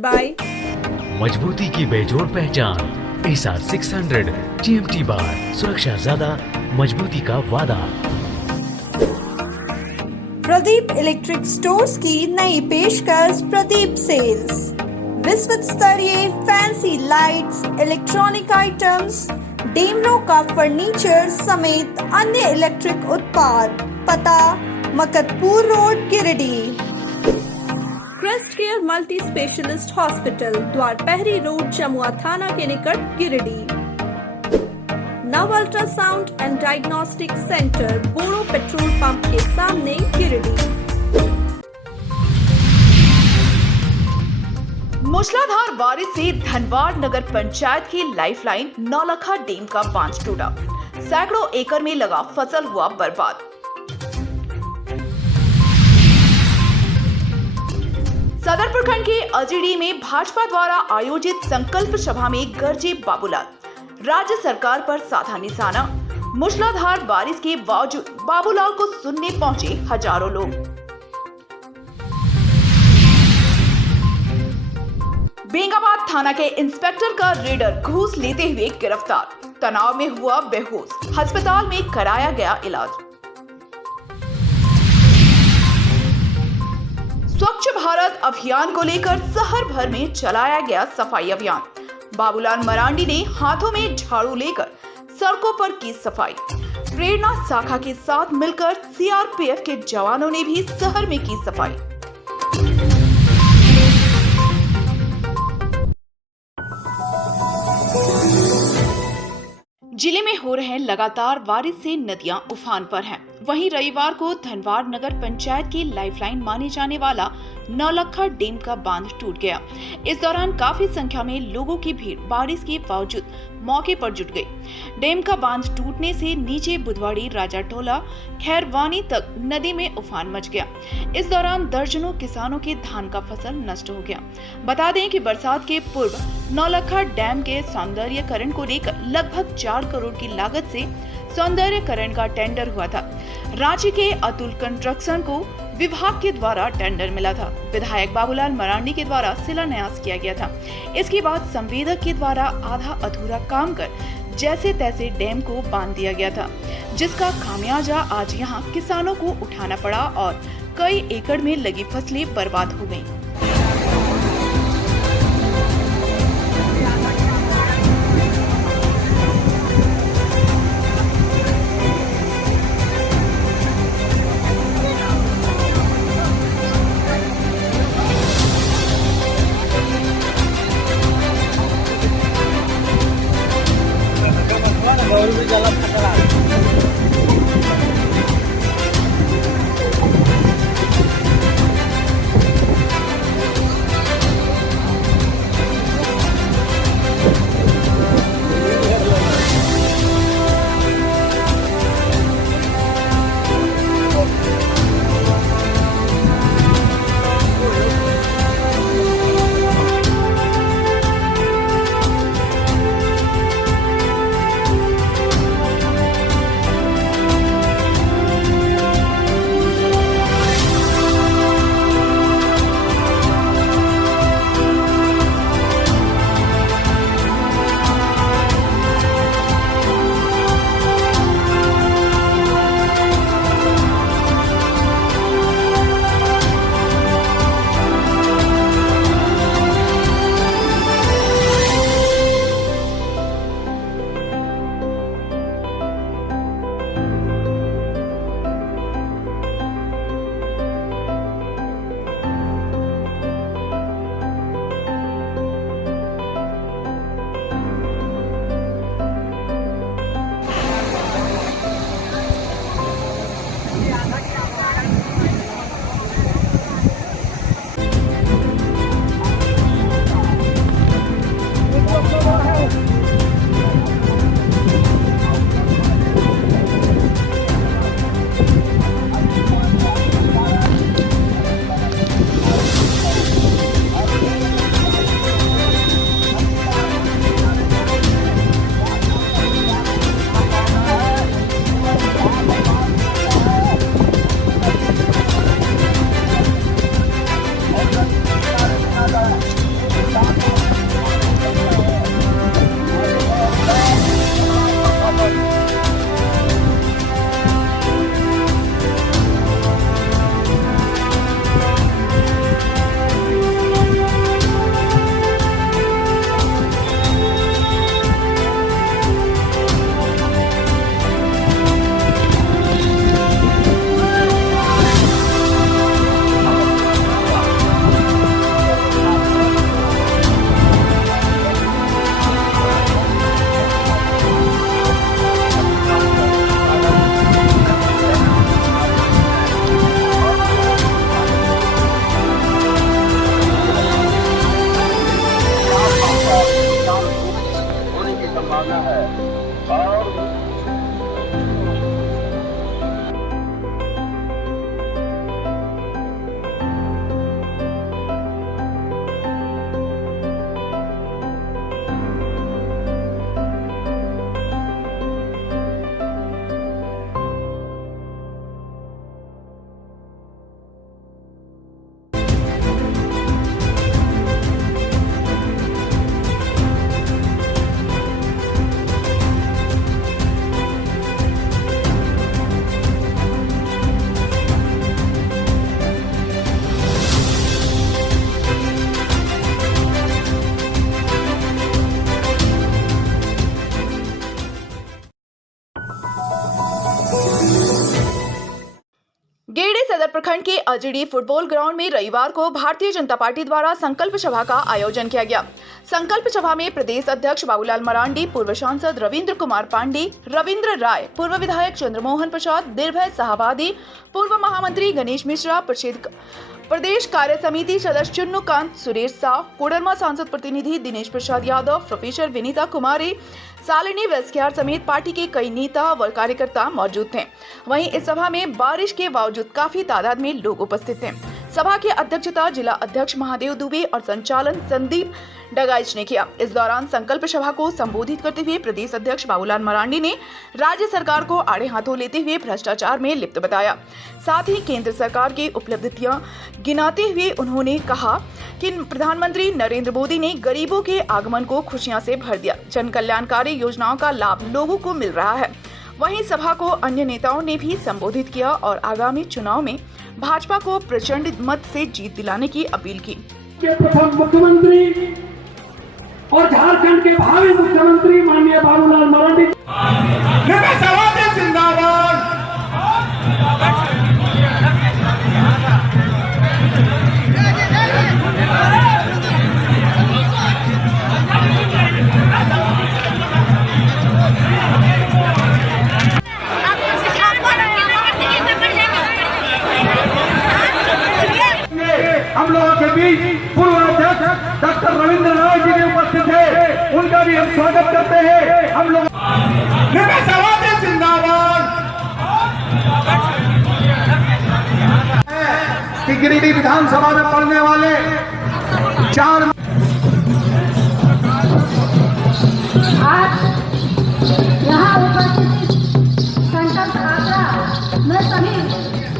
by मजबूती की बेजोड़ पहचान एसआर 600 GMT बार, सुरक्षा ज्यादा, मजबूती का वादा। प्रदीप इलेक्ट्रिक स्टोर्स की नई पेशकश प्रदीप सेल्स। विश्व स्तरीय फैंसी लाइट्स, इलेक्ट्रॉनिक आइटम्स, डेमनो का फर्नीचर समेत अन्य इलेक्ट्रिक उत्पाद। पता Makatpur road, Giridih. Crest care multi specialist hospital, Dwarpahari road, Jamua थाना के निकट, गिरिडीह। नव ultrasound and diagnostic centre, Boro petrol pump के सामने, गिरिडीह। मूसलाधार बारिश से धनवाड़ नगर पंचायत की लाइफलाइन नौलखा डैम का बांध टूटा, सैकड़ों एकड़ में लगा फसल हुआ बर्बाद। सदर प्रखंड के अजीडी में भाजपा द्वारा आयोजित संकल्प सभा में गरजे बाबूलाल, राज्य सरकार पर साधा निशाना। मूसलाधार बारिश के बावजूद बाबूलाल को सुनने पहुंचे हजारों लोग। बेंगाबाद थाना के इंस्पेक्टर का रेडर घूस लेते हुए गिरफ्तार, तनाव में हुआ बेहोश, अस्पताल में कराया गया इलाज। स्वच्छ भारत अभियान को लेकर शहर भर में चलाया गया सफाई अभियान। बाबूलाल मरांडी ने हाथों में झाड़ू लेकर सड़कों पर की सफाई। प्रेरणा शाखा के साथ मिलकर सीआरपीएफ के जवानों ने भी शहर में की सफाई। जिले में हो रहे लगातार बारिश से नदियां उफान पर हैं। वहीं रविवार को धनवाड़ नगर पंचायत की लाइफलाइन माने जाने वाला नौलखा डैम का बांध टूट गया। इस दौरान काफी संख्या में लोगों की भीड़ बारिश के बावजूद मौके पर जुट गई। डैम का बांध टूटने से नीचे बुधवाड़ी, राजा टोला, खैरवानी तक नदी में उफान मच गया। इस दौरान दर्जनों किसानों के धान का फसल नष्ट हो गया। बता दें कि बरसात के पूर्व नौलखा डैम के सौंदर्यीकरण को लेकर लगभग 4 करोड़ की लागत से सौंदर्यीकरण का टेंडर हुआ था। रांची के अतुल कंस्ट्रक्शन को विभाग के द्वारा टेंडर मिला था। विधायक बाबूलाल मरांडी के द्वारा शिलान्यास किया गया था। इसके बाद संवेदक के द्वारा आधा अधूरा काम कर जैसे तैसे डैम को बांध दिया गया था, जिसका खामियाजा आज यहाँ किसानों को उठाना पड़ा और कई एकड़ में लगी फसलें बर्बाद हो गयी। और भी जला फटरा। प्रखंड के अजड़ी फुटबॉल ग्राउंड में रविवार को भारतीय जनता पार्टी द्वारा संकल्प सभा का आयोजन किया गया। संकल्प सभा में प्रदेश अध्यक्ष बाबूलाल मरांडी, पूर्व सांसद रविंद्र कुमार पांडे, रविंद्र राय, पूर्व विधायक चंद्रमोहन प्रसाद, निर्भय साहबादी, पूर्व महामंत्री गणेश मिश्रा, प्रदेश कार्य समिति सदस्य चुन्नूकांत, सुरेश साह, कोडरमा सांसद प्रतिनिधि दिनेश प्रसाद यादव, प्रोफेसर विनीता कुमारी, सालिनी वेस्कियार समेत पार्टी के कई नेता व कार्यकर्ता मौजूद थे। वहीं इस सभा में बारिश के बावजूद काफी तादाद में लोग उपस्थित थे। सभा की अध्यक्षता जिला अध्यक्ष महादेव दुबे और संचालन संदीप डगाइच ने किया। इस दौरान संकल्प सभा को संबोधित करते हुए प्रदेश अध्यक्ष बाबूलाल मरांडी ने राज्य सरकार को आड़े हाथों लेते हुए भ्रष्टाचार में लिप्त बताया। साथ ही केंद्र सरकार की उपलब्धियां गिनाते हुए उन्होंने कहा कि प्रधानमंत्री नरेंद्र मोदी ने गरीबों के आगमन को खुशियां से भर दिया। जन कल्याणकारी योजनाओं का लाभ लोगों को मिल रहा है। वहीं सभा को अन्य नेताओं ने भी संबोधित किया और आगामी चुनाव में भाजपा को प्रचंड मत से जीत दिलाने की अपील की। प्रथम मुख्यमंत्री और झारखंड के भावी मुख्यमंत्री माननीय बाबूलाल मरांडी जिंदाबाद। हम लोगों के बीच पूर्व अध्यक्ष डॉक्टर रविंद्र राय जी भी उपस्थित है, उनका भी हम स्वागत करते हैं। हम लोग जिंदाबाद। कि गिरिडीह विधानसभा में पढ़ने वाले 4 आज यहाँ उपस्थित संकल्प यात्रा में सभी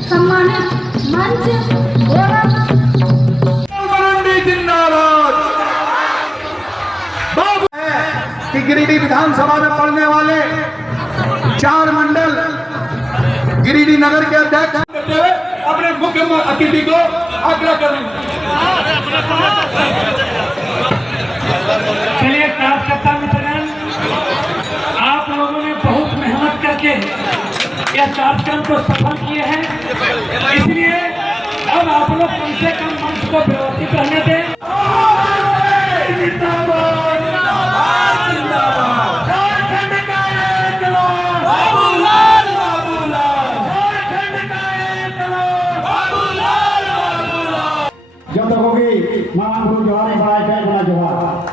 सम्मानित मंच एवं जिंदाबाद। बाबू कि गिरिडीह विधानसभा में पढ़ने वाले 4 मंडल गिरिडीह नगर के अध्यक्ष अपने मुख्य अतिथि को आग्रह करें। चलिए कार्यकर्ता मित्रगण, आप लोगों ने बहुत मेहनत करके यह कार्यक्रम को सफल किए हैं, इसलिए अब आप लोग कम से कम मंच को व्यवस्थित रहने दें। जब तक होगी मान को जवाब बढ़ाए बना जवाब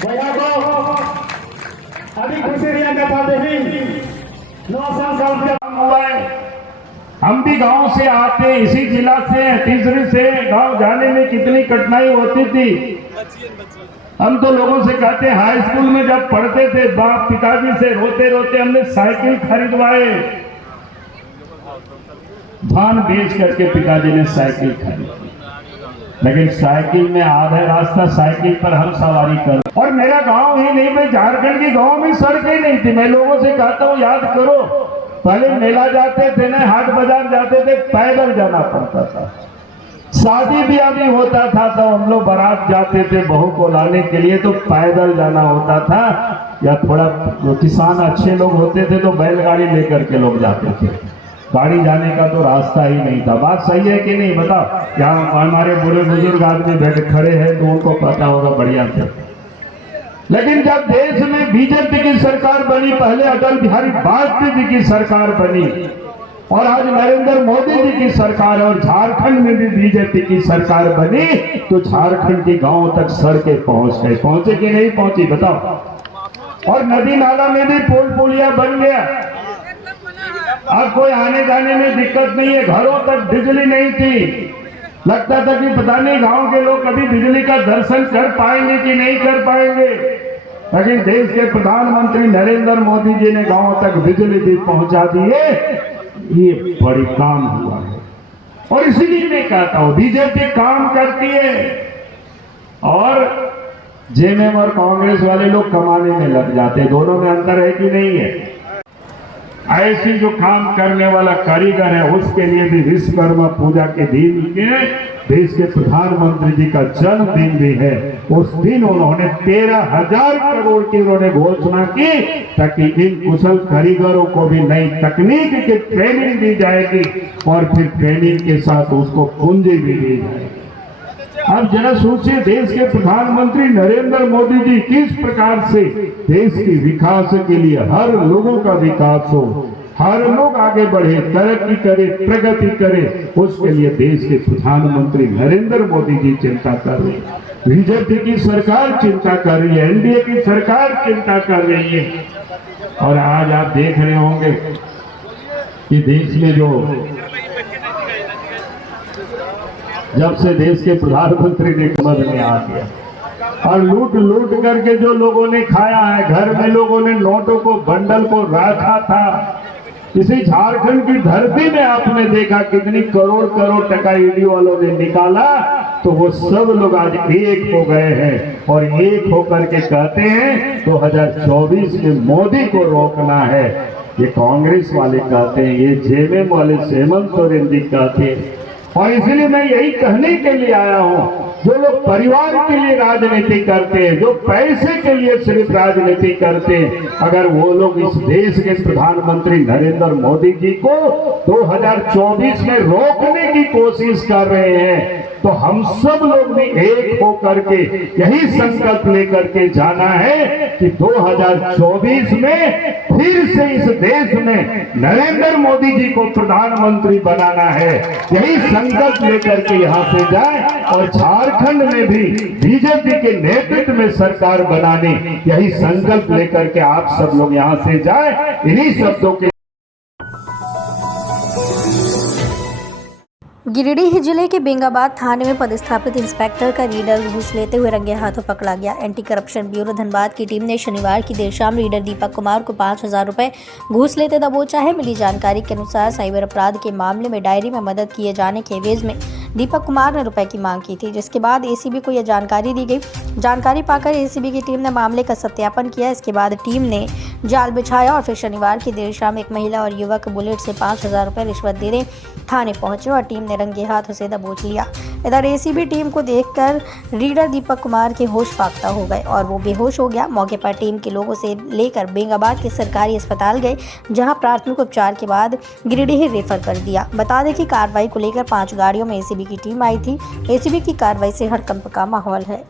भैया को अभी खुशी रिया का पाते ही 9 साल का हुआ है। हम भी गांव से आते, इसी जिला से तीसरी से गांव जाने में कितनी कठिनाई होती थी। हम तो लोगों से कहते हाई स्कूल में जब पढ़ते थे, बाप पिताजी से रोते रोते हमने साइकिल खरीदवाए, धान बेच करके पिताजी ने साइकिल खरीदी। लेकिन साइकिल में आधा रास्ता साइकिल पर हम सवारी कर, और मेरा गांव ही नहीं, मैं झारखंड के गांव में सड़कें नहीं थी। मैं लोगों से कहता हूँ याद करो, पहले मेला जाते थे ना, हाट बाजार जाते थे, पैदल जाना पड़ता था। शादी ब्याह भी होता था तो हम लोग बारात जाते थे बहू को लाने के लिए, तो पैदल जाना होता था। या थोड़ा किसान अच्छे लोग होते थे तो बैलगाड़ी लेकर के लोग जाते थे, गाड़ी जाने का तो रास्ता ही नहीं था। बात सही है कि नहीं बताओ? यहाँ हमारे बुरे बुजुर्ग आदमी बैठे खड़े हैं तो उनको पता होगा बढ़िया से। लेकिन जब देश में बीजेपी की सरकार बनी, पहले अटल बिहारी वाजपेयी जी की सरकार बनी और आज नरेंद्र मोदी जी की सरकार है और झारखंड में भी बीजेपी की सरकार बनी, तो झारखंड के गांव तक सड़कें पहुंच गई। पहुंचे कि नहीं पहुंची बताओ? और नदी नाला में भी पुल पुलिया बन गया। अब कोई आने जाने में दिक्कत नहीं है। घरों तक बिजली नहीं थी, लगता था कि पता नहीं गांव के लोग कभी बिजली का दर्शन कर पाएंगे कि नहीं कर पाएंगे। लेकिन देश के प्रधानमंत्री नरेंद्र मोदी जी ने गांव तक बिजली भी पहुंचा दी है, ये बड़ी काम हुआ है। और इसीलिए मैं कहता हूं बीजेपी काम करती है और जेएमएम और कांग्रेस वाले लोग कमाने में लग जाते हैं। दोनों में अंतर है कि नहीं है? ऐसी जो काम करने वाला कारीगर है उसके लिए भी विश्वकर्मा पूजा के दिन के देश के प्रधानमंत्री जी का जन्मदिन भी है। उस दिन उन्होंने 13,000 करोड़ की उन्होंने घोषणा की ताकि इन कुशल कारीगरों को भी नई तकनीक की ट्रेनिंग दी जाएगी और फिर ट्रेनिंग के साथ उसको पूंजी भी दी जाएगी। अब जरा सोचिए, देश के प्रधानमंत्री नरेंद्र मोदी जी किस प्रकार से देश के विकास के लिए हर लोगों का विकास हो, हर लोग आगे बढ़े, तरक्की करे, प्रगति करे, उसके लिए देश के प्रधानमंत्री नरेंद्र मोदी जी चिंता कर रहे हैं। बीजेपी की सरकार चिंता कर रही है, एनडीए की सरकार चिंता कर रही है। और आज आप देख रहे होंगे कि देश में जब से देश के प्रधानमंत्री ने समझ में आ गया और लूट लूट करके जो लोगों ने खाया है, घर में लोगों ने नोटों को बंडल को रखा था। इसी झारखंड की धरती में आपने देखा कितनी करोड़ करोड़ टका ईडी वालों ने निकाला, तो वो सब लोग आज एक हो गए हैं और एक होकर के कहते हैं 2024 में मोदी को रोकना है। ये कांग्रेस वाले कहते हैं, ये जेएमएम वाले हेमंत सोरेन जी कहते हैं। और इसलिए मैं यही कहने के लिए आया हूं, जो लोग परिवार के लिए राजनीति करते हैं, जो पैसे के लिए सिर्फ राजनीति करते हैं, अगर वो लोग इस देश के प्रधानमंत्री नरेंद्र मोदी जी को 2024 में रोकने की कोशिश कर रहे हैं, तो हम सब लोग भी एक होकर के यही संकल्प लेकर के जाना है कि 2024 में फिर से इस देश में नरेंद्र मोदी जी को प्रधानमंत्री बनाना है। यही संकल्प लेकर के यहाँ से जाए और झारखंड में भी बीजेपी के नेतृत्व में सरकार बनाने, यही संकल्प लेकर के आप सब लोग यहाँ से जाए। इन्हीं शब्दों के गिरिडीह जिले के बेंगाबाद थाने में पदस्थापित इंस्पेक्टर का रीडर घूस लेते हुए रंगे हाथों पकड़ा गया। एंटी करप्शन ब्यूरो धनबाद की टीम ने शनिवार की देर शाम रीडर दीपक कुमार को 5,000 रुपए घूस लेते दबोचा है। मिली जानकारी के अनुसार साइबर अपराध के मामले में डायरी में मदद किए जाने के एवज में दीपक कुमार ने रुपए की मांग की थी, जिसके बाद एसीबी को यह जानकारी दी गई। जानकारी पाकर एसीबी की टीम ने मामले का सत्यापन किया। इसके बाद टीम ने जाल बिछाया और फिर शनिवार की देर शाम एक महिला और युवक बुलेट से 5,000 रुपए रिश्वत देने थाने पहुंचे और टीम ने रंगे हाथ उसे दबोच लिया। इधर एसीबी टीम को देखकर रीडर दीपक कुमार के होश फाख्ता हो गए और वो बेहोश हो गया। मौके पर टीम के लोगों से लेकर बेंगाबाद के सरकारी अस्पताल गए, जहां प्राथमिक उपचार के बाद गिरिडीह रेफर कर दिया। बता दें कि कार्रवाई को लेकर 5 गाड़ियों में एसीबी की टीम आई थी। एसीबी की कार्रवाई से हड़कंप का माहौल है।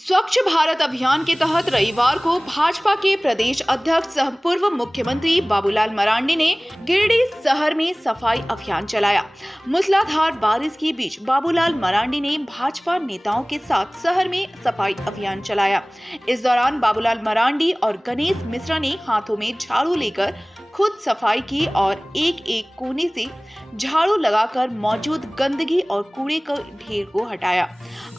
स्वच्छ भारत अभियान के तहत रविवार को भाजपा के प्रदेश अध्यक्ष सह पूर्व मुख्यमंत्री बाबूलाल मरांडी ने गिरिडीह शहर में सफाई अभियान चलाया। मूसलाधार बारिश के बीच बाबूलाल मरांडी ने भाजपा नेताओं के साथ शहर में सफाई अभियान चलाया। इस दौरान बाबूलाल मरांडी और गणेश मिश्रा ने हाथों में झाड़ू लेकर खुद सफाई की और एक एक कोने से झाड़ू लगाकर मौजूद गंदगी और कूड़े के ढेर को हटाया।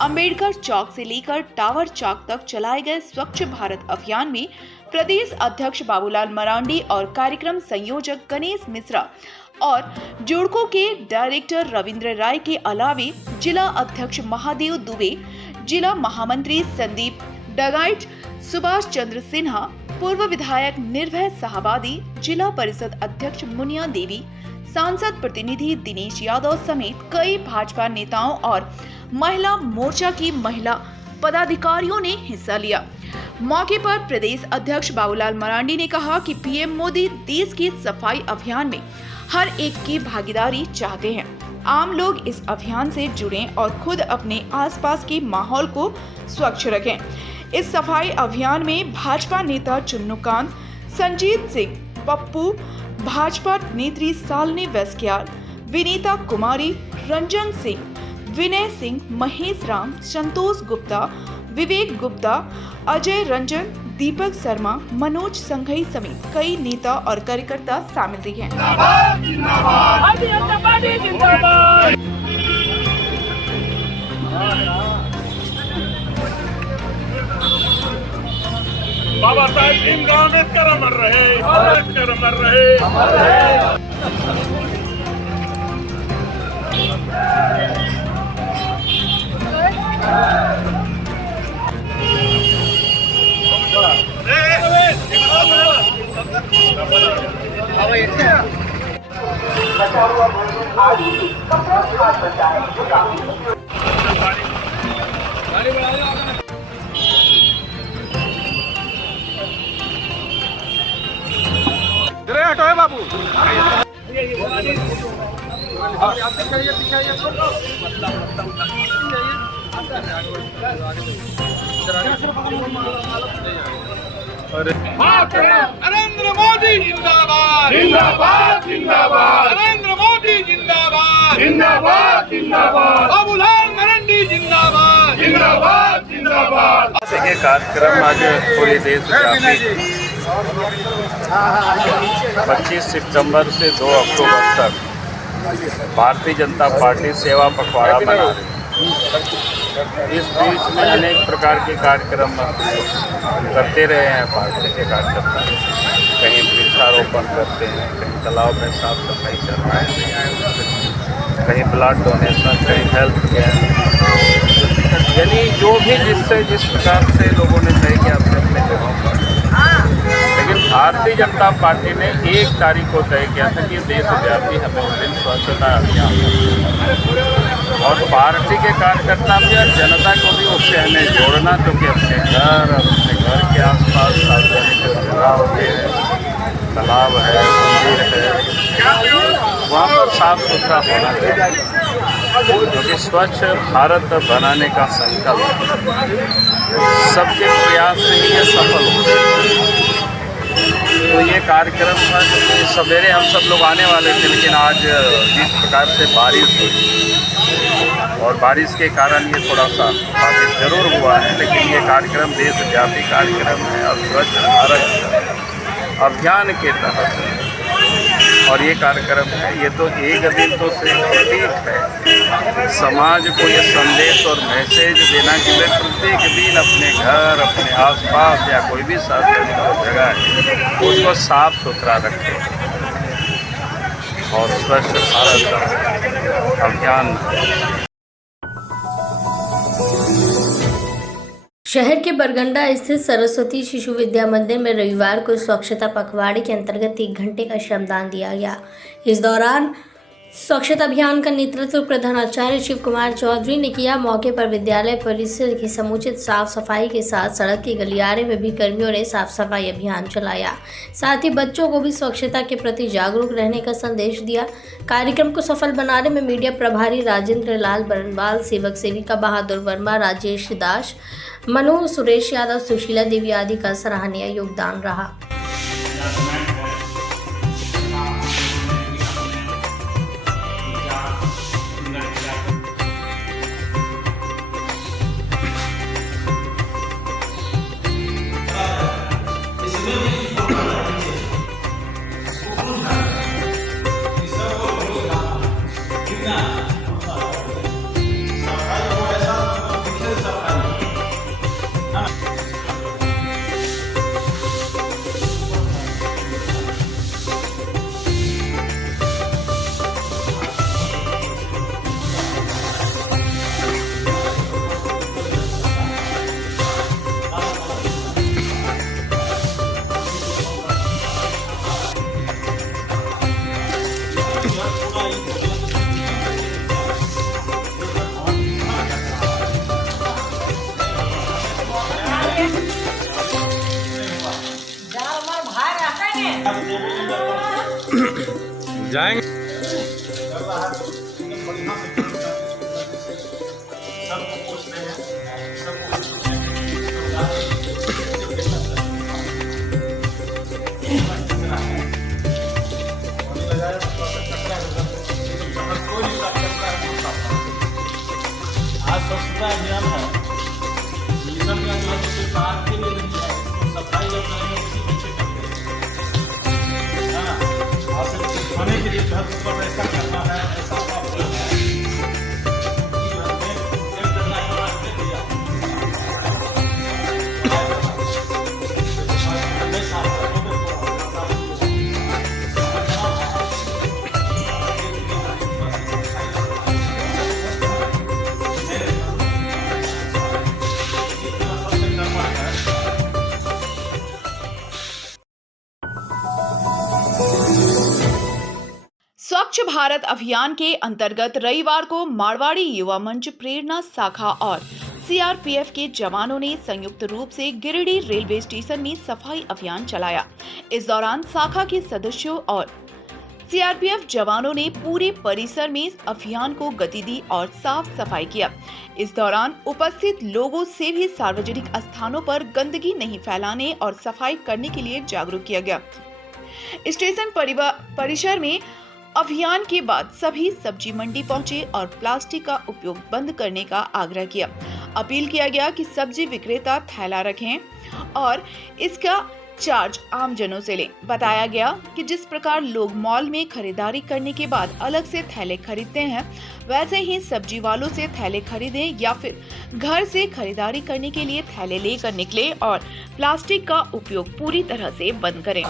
अंबेडकर चौक से लेकर टावर चौक तक चलाए गए स्वच्छ भारत अभियान में प्रदेश अध्यक्ष बाबूलाल मरांडी और कार्यक्रम संयोजक गणेश मिश्रा और जुड़को के डायरेक्टर रविंद्र राय के अलावे जिला अध्यक्ष महादेव दुबे, जिला महामंत्री संदीप डगाइट, सुभाष चंद्र सिन्हा, पूर्व विधायक निर्भय साहबादी, जिला परिषद अध्यक्ष मुनिया देवी, सांसद प्रतिनिधि दिनेश यादव समेत कई भाजपा नेताओं और महिला मोर्चा की महिला पदाधिकारियों ने हिस्सा लिया। मौके पर प्रदेश अध्यक्ष बाबूलाल मरांडी ने कहा कि पीएम मोदी देश के सफाई अभियान में हर एक की भागीदारी चाहते हैं। आम लोग इस अभियान से जुड़ें और खुद अपने आसपास के माहौल को स्वच्छ रखें। इस सफाई अभियान में भाजपा नेता चुन्नूकांत, संजीत सिंह, पप्पू, भाजपा नेत्री सालनी वेस्क्यार, विनीता कुमारी, रंजन सिंह, विनय सिंह, महेश राम, संतोष गुप्ता, विवेक गुप्ता, अजय रंजन, दीपक शर्मा, मनोज संघई समेत कई नेता और कार्यकर्ता शामिल रहे हैं। बाबा साहेब भीमराव अम्बेडकर अमर रहे, अम्बेडकर अमर रहे। बचा हुआ भोजन आज नरेंद्र मोदी जिंदाबाद जिंदाबाद जिंदाबाद नरेंद्र मोदी जिंदाबाद जिंदाबाद जिंदाबाद बाबूलाल मरंडी जिंदाबाद जिंदाबाद जिंदाबाद। ये कार्यक्रम आज पूरे देशव्यापी 25 सितंबर से 2 अक्टूबर तक भारतीय जनता पार्टी सेवा पखवाड़ा मना रही है। इस बीच में अनेक प्रकार के कार्यक्रम करते रहे हैं पार्टी के कार्यकर्ता। कहीं वृक्षारोपण करते हैं, कहीं तालाब में साफ सफाई करवाएं, कहीं ब्लड डोनेशन, कहीं हेल्थ कैंप, यानी जो भी जिस प्रकार से लोगों ने तय किया अपने अपने जगहों पर। लेकिन भारतीय जनता पार्टी ने 1 तारीख को तय किया था कि देशव्यापी हमें उस दिन स्वच्छता अभियान और पार्टी के कार्यकर्ता भी और जनता को भी उससे हमें जोड़ना, क्योंकि अपने घर और अपने घर के आसपास सार्वजनिक जो जगह होते हैं, तालाब है, मंदिर है, वहाँ पर साफ सुथरा होना चाहिए, क्योंकि स्वच्छ भारत बनाने का संकल्प सबके प्रयास से ही ये सफल हो। तो ये कार्यक्रम था, सवेरे हम सब लोग आने वाले थे, लेकिन आज जिस प्रकार से बारिश हुई और बारिश के कारण ये थोड़ा सा बाधित जरूर हुआ है, लेकिन ये कार्यक्रम देशव्यापी कार्यक्रम है और स्वच्छ भारत अभियान के तहत और ये कार्यक्रम है। ये तो एक दिन तो सिर्फ प्रतीक है, समाज को ये संदेश और मैसेज देना कि वे प्रत्येक दिन अपने घर, अपने आसपास या कोई भी सार्वजनिक जगह है उसको साफ सुथरा रखें और स्वच्छ भारत अभियान। शहर के बरगंडा स्थित सरस्वती शिशु विद्या मंदिर में रविवार को स्वच्छता पखवाड़े के अंतर्गत 1 घंटे का श्रमदान दिया गया। इस दौरान स्वच्छता अभियान का नेतृत्व प्रधानाचार्य शिव कुमार चौधरी ने किया। मौके पर विद्यालय परिसर की समुचित साफ सफाई के साथ सड़क के गलियारे में भी कर्मियों ने साफ सफाई अभियान चलाया। साथ ही बच्चों को भी स्वच्छता के प्रति जागरूक रहने का संदेश दिया। कार्यक्रम को सफल बनाने में मीडिया प्रभारी राजेंद्र लाल बरनवाल, सेवक सेविका बहादुर वर्मा, राजेश दास, मनु, सुरेश यादव, सुशीला देवी आदि का सराहनीय योगदान रहा। जाएंगे आज स्वच्छता अभियान है, मिशन का जो है सिर्फ बात के लिए नहीं है, सफाई जब करेंगे उसी पीछे करते हैं ना। और सिर्फ खाने के लिए जो है ऐसा करना है, ऐसा करना है, स्वच्छ भारत अभियान के अंतर्गत रविवार को मारवाड़ी युवा मंच प्रेरणा शाखा और सीआरपीएफ के जवानों ने संयुक्त रूप से गिरिडीह रेलवे स्टेशन में सफाई अभियान चलाया। इस दौरान शाखा के सदस्यों और सीआरपीएफ जवानों ने पूरे परिसर में अभियान को गति दी और साफ सफाई किया। इस दौरान उपस्थित लोगों से भी सार्वजनिक स्थानों पर गंदगी नहीं फैलाने और सफाई करने के लिए जागरूक किया गया। स्टेशन परिसर में अभियान के बाद सभी सब्जी मंडी पहुंचे और प्लास्टिक का उपयोग बंद करने का आग्रह किया। अपील किया गया कि सब्जी विक्रेता थैला रखें और इसका चार्ज आम जनों से लें। बताया गया कि जिस प्रकार लोग मॉल में खरीदारी करने के बाद अलग से थैले खरीदते हैं, वैसे ही सब्जी वालों से थैले खरीदें या फिर घर से खरीदारी करने के लिए थैले लेकर निकले और प्लास्टिक का उपयोग पूरी तरह से बंद करें।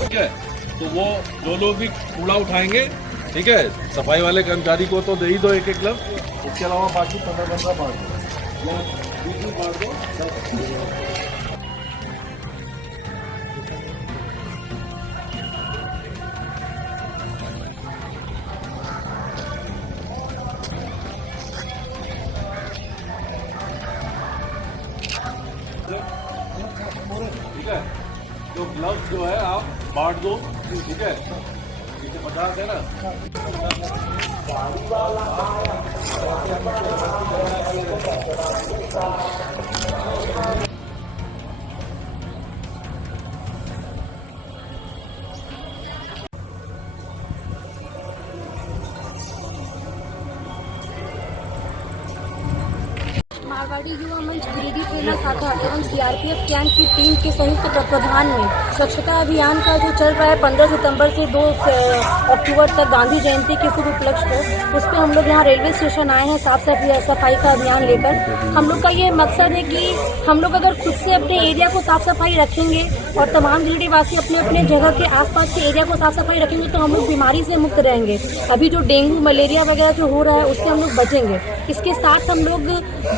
ठीक है, तो वो जो लोग भी कूड़ा उठाएंगे, ठीक है, सफाई वाले कर्मचारी को तो दे ही दो एक ग्लव, उसके अलावा बाकी 15 बांट दो, बीच बांट दो। ठीक है, जो ग्लव्स जो है आप बांट दो, ठीक है, 50 है ना। मारवाड़ी युवा मंच गिरिडीह प्रेरणा शाखा एवं सीआरपीएफ कैंप की टीम के संयुक्त तत्वाधान में स्वच्छता अभियान का जो चल रहा है 15 सितंबर से 2 अक्टूबर तक गांधी जयंती के शुभ उपलक्ष्य को, उस पर हम लोग यहाँ रेलवे स्टेशन आए हैं साफ सफाई का अभियान लेकर। हम लोग का ये मकसद है कि हम लोग अगर खुद से अपने एरिया को साफ सफाई रखेंगे और तमाम गिरिडीह वासी अपने अपने जगह के आसपास के एरिया को साफ सफाई रखेंगे तो हम लोग बीमारी से मुक्त रहेंगे। अभी जो डेंगू मलेरिया वगैरह जो हो रहा है उससे हम लोग बचेंगे। इसके साथ हम लोग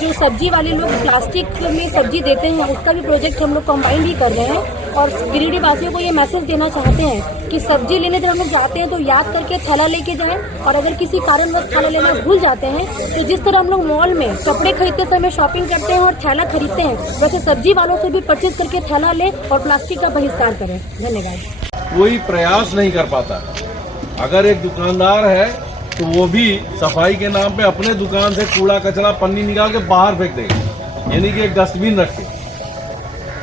जो सब्जी वाले लोग प्लास्टिक में सब्जी देते हैं उसका भी प्रोजेक्ट हम लोग कंबाइन भी कर रहे हैं और गिरिडीह वासियों को ये मैसेज देना चाहते हैं कि सब्जी लेने जब हम लोग जाते हैं तो याद करके थैला लेके जाएं और अगर किसी कारणवश थैला लेना भूल जाते हैं तो जिस तरह हम लोग मॉल में कपड़े खरीदते समय शॉपिंग करते हैं और थैला खरीदते हैं, वैसे सब्जी वालों से भी परचेज करके थैला लें और प्लास्टिक का बहिष्कार करें। धन्यवाद। कोई प्रयास नहीं कर पाता। अगर एक दुकानदार है तो वो भी सफाई के नाम पे अपने दुकान से कूड़ा कचरा पन्नी निकाल के बाहर फेंक देगा, यानी कि एक डस्टबिन रख के,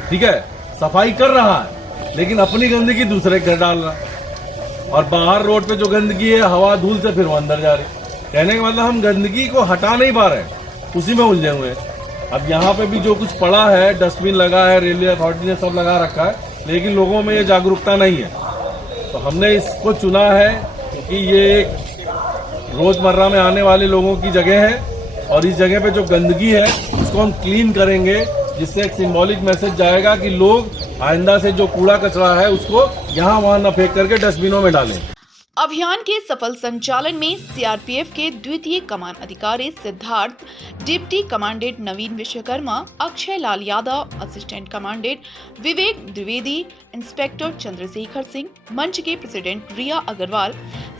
ठीक है, सफाई कर रहा है लेकिन अपनी गंदगी दूसरे घर डाल रहा है और बाहर रोड पे जो गंदगी है हवा धूल से फिर वो अंदर जा रही। कहने का मतलब हम गंदगी को हटा नहीं पा रहे, उसी में उलझे हुए हैं। अब यहाँ पे भी जो कुछ पड़ा है, डस्टबिन लगा है, रेलवे अथॉरिटी ने सब लगा रखा है, लेकिन लोगों में ये जागरूकता नहीं है। तो हमने इसको चुना है क्योंकि ये एक रोजमर्रा में आने वाले लोगों की जगह है और इस जगह पे जो गंदगी है उसको हम क्लीन करेंगे, जिससे एक सिंबॉलिक मैसेज जाएगा कि लोग आइंदा से जो कूड़ा कचरा है उसको यहाँ वहाँ न फेंक करके डस्टबिनों में डालें। अभियान के सफल संचालन में सीआरपीएफ के द्वितीय कमान अधिकारी सिद्धार्थ, डिप्टी कमांडेंट नवीन विश्वकर्मा, अक्षय लाल यादव, असिस्टेंट कमांडेंट विवेक द्विवेदी, इंस्पेक्टर चंद्रशेखर सिंह, मंच के प्रेसिडेंट रिया अग्रवाल,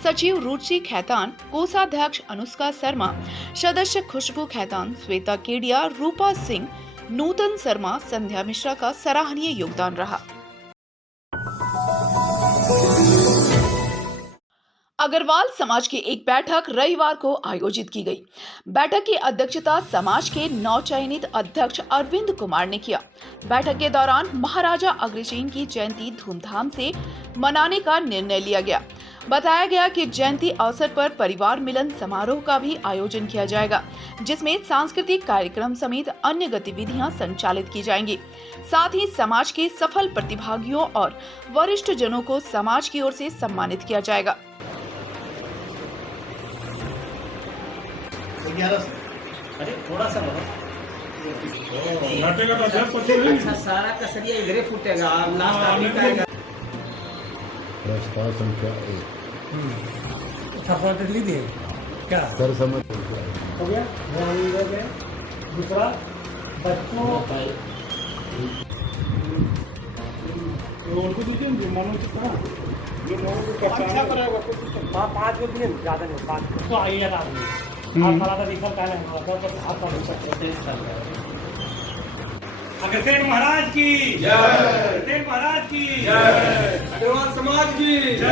सचिव रुचि खैतान, कोषाध्यक्ष अनुष्का शर्मा, सदस्य खुशबू खैतान, श्वेता केडिया, रूपा सिंह, नूतन शर्मा, संध्या मिश्रा का सराहनीय योगदान रहा। अग्रवाल समाज की एक बैठक रविवार को आयोजित की गई। बैठक की अध्यक्षता समाज के नवचयनित अध्यक्ष अरविंद कुमार ने किया। बैठक के दौरान महाराजा अग्रसेन की जयंती धूमधाम से मनाने का निर्णय लिया गया। बताया गया कि जयंती अवसर पर परिवार मिलन समारोह का भी आयोजन किया जाएगा, जिसमें सांस्कृतिक कार्यक्रम समेत अन्य गतिविधियां संचालित की जाएंगी। साथ ही समाज के सफल प्रतिभागियों और वरिष्ठ जनों को समाज की ओर से सम्मानित किया जाएगा। 11 अरे थोड़ा सा घाटे का तो 10-25 अच्छा सारा कसरिया इधरे फूटेगा लास्ट आदमी का आएगा। प्रस्ताव संख्या 1 ली दिए क्या सर्वसम्मत हो गया ध्यान दोगे। दूसरा बच्चों उनको दीजिए मानो कितना जो लोगों को अच्छा करेगा पाँच को दिए ज़्यादा नहीं 5 तो आइए आदमी आप हमारा तो रिफर का नहीं हुआ तो आप कर सकते हैं। अग्रसेन महाराज की जय, अग्रसेन महाराज की जय, अग्रवाल समाज की जय।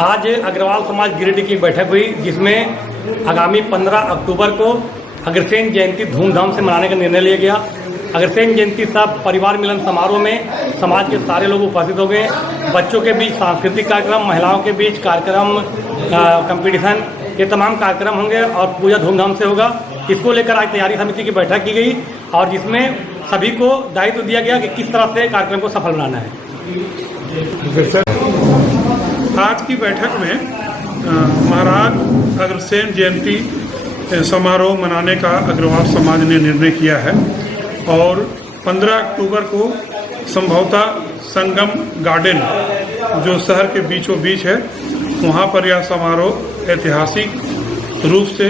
आज अग्रवाल समाज गिरिडीह की बैठक हुई जिसमें आगामी 15 अक्टूबर को अग्रसेन जयंती धूमधाम से मनाने का निर्णय लिया गया। अग्रसेन जयंती सब परिवार मिलन समारोह में समाज के सारे लोग उपस्थित हो गए। बच्चों के बीच सांस्कृतिक कार्यक्रम, महिलाओं के बीच कार्यक्रम, कंपटीशन, ये तमाम कार्यक्रम होंगे और पूजा धूमधाम से होगा। इसको लेकर आज तैयारी समिति की बैठक की गई और जिसमें सभी को दायित्व दिया गया कि किस तरह से कार्यक्रम को सफल बनाना है। आज की बैठक में महाराज अग्रसेन जयंती समारोह मनाने का अग्रवाल समाज ने निर्णय किया है और 15 अक्टूबर को संभवतः संगम गार्डन जो शहर के बीचों बीच है वहाँ पर यह समारोह ऐतिहासिक रूप से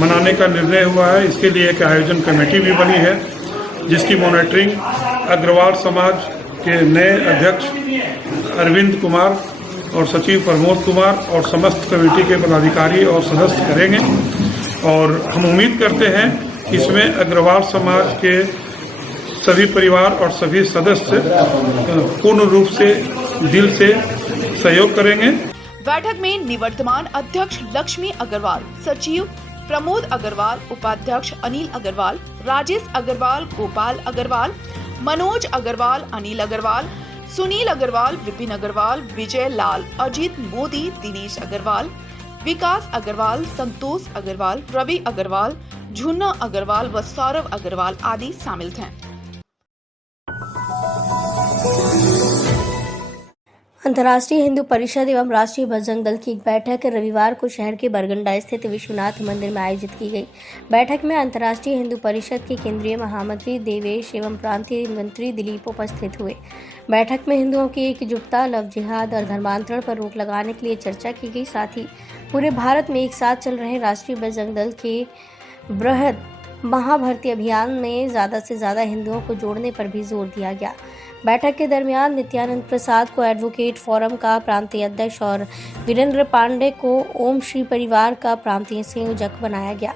मनाने का निर्णय हुआ है। इसके लिए एक आयोजन कमेटी भी बनी है जिसकी मॉनिटरिंग अग्रवाल समाज के नए अध्यक्ष अरविंद कुमार और सचिव प्रमोद कुमार और समस्त कमेटी के पदाधिकारी और सदस्य करेंगे और हम उम्मीद करते हैं इसमें अग्रवाल समाज के सभी परिवार और सभी सदस्य पूर्ण रूप से दिल से सहयोग करेंगे। बैठक में निवर्तमान अध्यक्ष लक्ष्मी अग्रवाल, सचिव प्रमोद अग्रवाल, उपाध्यक्ष अनिल अग्रवाल, राजेश अग्रवाल, गोपाल अग्रवाल, मनोज अग्रवाल, अनिल अग्रवाल, सुनील अग्रवाल, विपिन अग्रवाल, विजय लाल, अजीत मोदी, दिनेश अग्रवाल, विकास अग्रवाल, संतोष अग्रवाल, रवि अग्रवाल, झुन्ना अग्रवाल व सौरभ अग्रवाल आदि शामिल थे। अंतर्राष्ट्रीय हिंदू परिषद एवं राष्ट्रीय बजरंग दल की एक बैठक रविवार को शहर के बरगंडा स्थित विश्वनाथ मंदिर में आयोजित की गई। बैठक में अंतर्राष्ट्रीय हिंदू परिषद के केंद्रीय महामंत्री देवेश एवं प्रांतीय मंत्री दिलीप उपस्थित हुए। बैठक में हिंदुओं की एकजुटता, लव जिहाद और धर्मांतरण पर रोक लगाने के लिए चर्चा की गई। साथ ही पूरे भारत में एक साथ चल रहे राष्ट्रीय बजरंग दल के बृहद महाभर्ती अभियान में ज़्यादा से ज़्यादा हिंदुओं को जोड़ने पर भी जोर दिया गया। बैठक के दरमियान नित्यानंद प्रसाद को एडवोकेट फोरम का प्रांतीय अध्यक्ष और वीरेंद्र पांडे को ओम श्री परिवार का प्रांतीय संयोजक बनाया गया।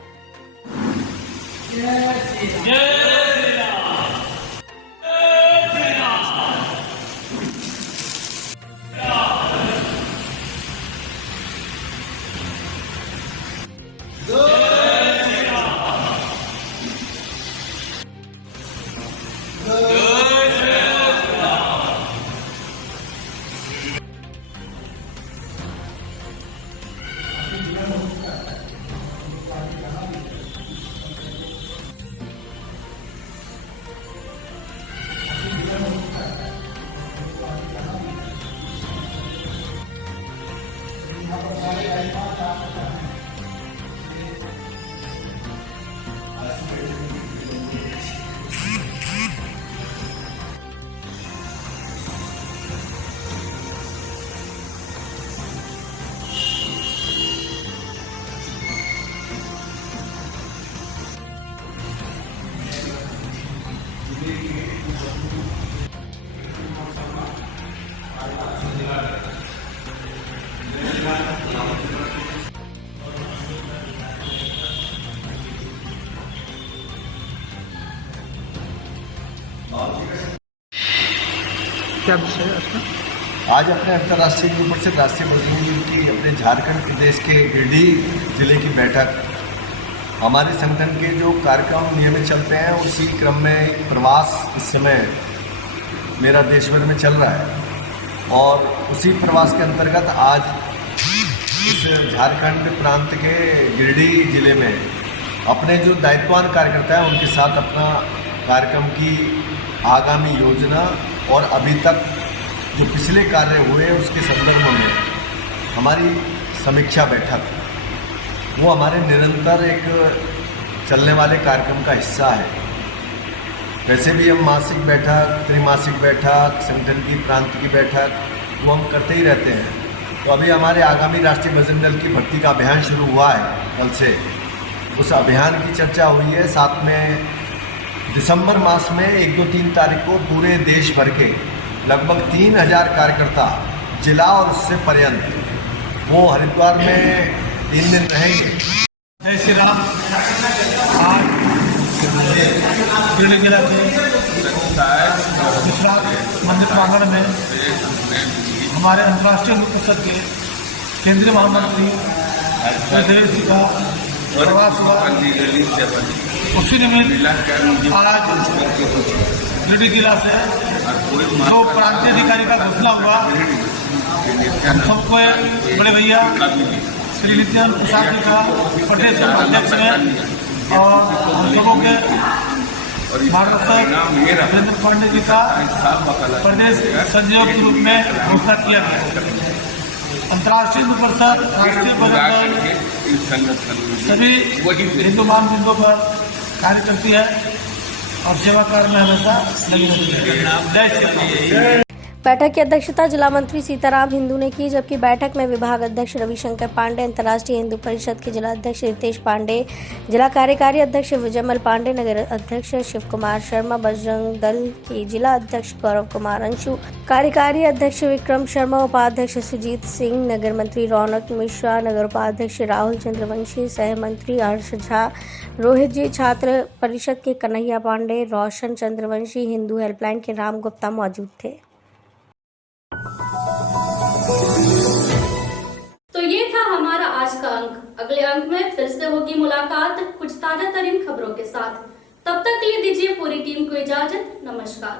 क्या विषय है आपका? आज अपने अंतर्राष्ट्रीय हिंदू परिषद राष्ट्रीय बजरंग दल की अपने झारखंड प्रदेश के गिरिडीह जिले की बैठक, हमारे संगठन के जो कार्यक्रम नियमित चलते हैं उसी क्रम में प्रवास इस समय मेरा देश भर में चल रहा है और उसी प्रवास के अंतर्गत आज इस झारखंड प्रांत के गिरिडीह जिले में अपने जो दायित्ववान कार्यकर्ता हैं उनके साथ अपना कार्यक्रम की आगामी योजना और अभी तक जो पिछले कार्य हुए उसके संदर्भ में हमारी समीक्षा बैठक वो हमारे निरंतर एक चलने वाले कार्यक्रम का हिस्सा है। वैसे भी हम मासिक बैठक, त्रैमासिक बैठक, संगठन की प्रांत की बैठक वो हम करते ही रहते हैं। तो अभी हमारे आगामी राष्ट्रीय बजरंग दल की भर्ती का अभियान शुरू हुआ है कल से। उस अभियान की चर्चा हुई है। साथ में दिसंबर मास में 1, 2, 3 तारीख को पूरे देश भर के लगभग 3000 कार्यकर्ता जिला और उससे पर्यंत वो हरिद्वार में 3 दिन रहेंगे। जय श्री राम। आज गिरिडीह जिला के विश्राम मंदिर प्रांगण में हमारे अंतर्राष्ट्रीय हिंदू परिषद के केंद्रीय महामंत्री प्रदेश जी का प्रवास हुआ। उसी निमित्त आज गिरिडीह जिला से 2 प्रांतीय अधिकारी का घोषणा हुआ। हम सबको बड़े भैया श्री नित्यानंद प्रसाद जी का प्रदेश अध्यक्ष में और हम सबों के मार्गदर्शक वीरेंद्र पांडे जी का प्रदेश संयोजक के रूप में घोषणा किया गया। अंतर्राष्ट्रीय हिंदू परिषद, राष्ट्रीय बजरंग दल सभी हिंदू मानदंडों पर कार्य करती है और सेवा कार्य में हमेशा लगी रहती है। जय श्री राम। बैठक की अध्यक्षता जिला मंत्री सीताराम हिंदू ने की, जबकि बैठक में विभाग अध्यक्ष रविशंकर पांडे, अंतर्राष्ट्रीय हिंदू परिषद के जिला अध्यक्ष रितेश पांडे, जिला कार्यकारी अध्यक्ष विजयमल पांडे, नगर अध्यक्ष शिव कुमार शर्मा, बजरंग दल के जिला अध्यक्ष गौरव कुमार अंशु, कार्यकारी अध्यक्ष विक्रम शर्मा, उपाध्यक्ष सुजीत सिंह, नगर मंत्री रौनक मिश्रा, नगर उपाध्यक्ष राहुल चंद्रवंशी, सह मंत्री हर्ष झा, रोहित जी, छात्र परिषद के कन्हैया पांडे, रोशन चंद्रवंशी, हिंदू हेल्पलाइन के राम गुप्ता मौजूद थे। तो ये था हमारा आज का अंक। अगले अंक में फिर से होगी मुलाकात कुछ ताजा तरीन खबरों के साथ। तब तक के लिए दीजिए पूरी टीम को इजाजत। नमस्कार।